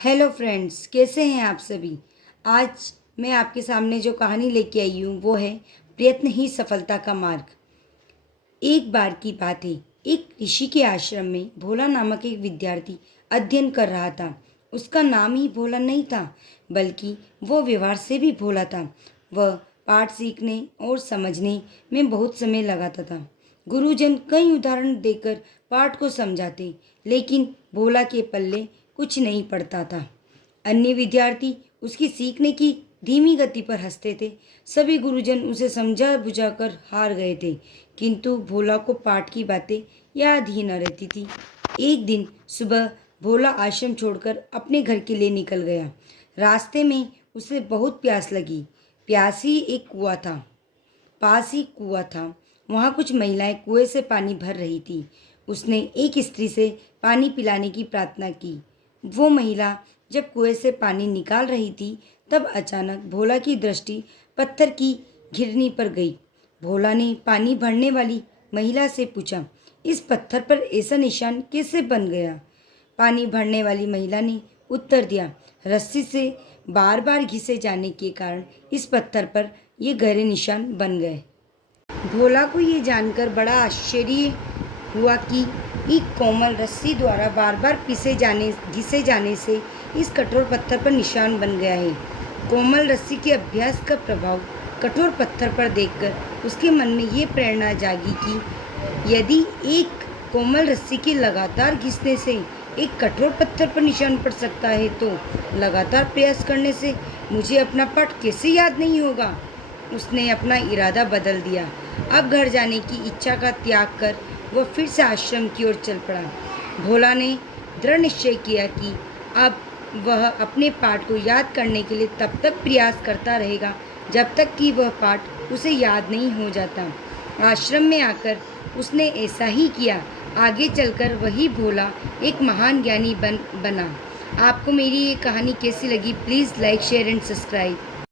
Hello friends, कैसे हैं आप सभी। आज मैं आपके सामने जो कहानी लेके आई हूँ वो है प्रयत्न ही सफलता का मार्ग। एक बार की बात है, एक ऋषि के आश्रम में भोला नामक एक विद्यार्थी अध्ययन कर रहा था। उसका नाम ही भोला नहीं था, बल्कि वो व्यवहार से भी भोला था। वह पाठ सीखने और समझने में बहुत समय लगाता था। गुरुजन कई उदाहरण देकर पाठ को समझाते, लेकिन भोला के पल्ले कुछ नहीं पड़ता था। अन्य विद्यार्थी उसकी सीखने की धीमी गति पर हंसते थे। सभी गुरुजन उसे समझा बुझाकर हार गए थे, किंतु भोला को पाठ की बातें याद ही न रहती थी। एक दिन सुबह भोला आश्रम छोड़कर अपने घर के लिए निकल गया। रास्ते में उसे बहुत प्यास लगी। प्यास ही एक कुआं था, पास ही कुआं था। वहाँ कुछ महिलाएं कुएं से पानी भर रही थी। उसने एक स्त्री से पानी पिलाने की प्रार्थना की। वो महिला जब कुएं से पानी निकाल रही थी, तब अचानक भोला की दृष्टि पत्थर की घिरनी पर गई। भोला ने पानी भरने वाली महिला से पूछा, इस पत्थर पर ऐसा निशान कैसे बन गया। पानी भरने वाली महिला ने उत्तर दिया, रस्सी से बार बार घिसे जाने के कारण इस पत्थर पर ये गहरे निशान बन गए। भोला को ये जानकर बड़ा आश्चर्य हुआ कि एक कोमल रस्सी द्वारा बार बार घिसे जाने से इस कठोर पत्थर पर निशान बन गया है। कोमल रस्सी के अभ्यास का प्रभाव कठोर पत्थर पर देखकर उसके मन में ये प्रेरणा जागी कि यदि एक कोमल रस्सी के लगातार घिसने से एक कठोर पत्थर पर निशान पड़ सकता है, तो लगातार प्रयास करने से मुझे अपना पाठ कैसे याद नहीं होगा। उसने अपना इरादा बदल दिया। अब घर जाने की इच्छा का त्याग कर वह फिर से आश्रम की ओर चल पड़ा। भोला ने दृढ़ निश्चय किया कि अब वह अपने पाठ को याद करने के लिए तब तक प्रयास करता रहेगा जब तक कि वह पाठ उसे याद नहीं हो जाता। आश्रम में आकर उसने ऐसा ही किया। आगे चलकर वही भोला एक महान ज्ञानी बना। आपको मेरी ये कहानी कैसी लगी? Please like, share and subscribe.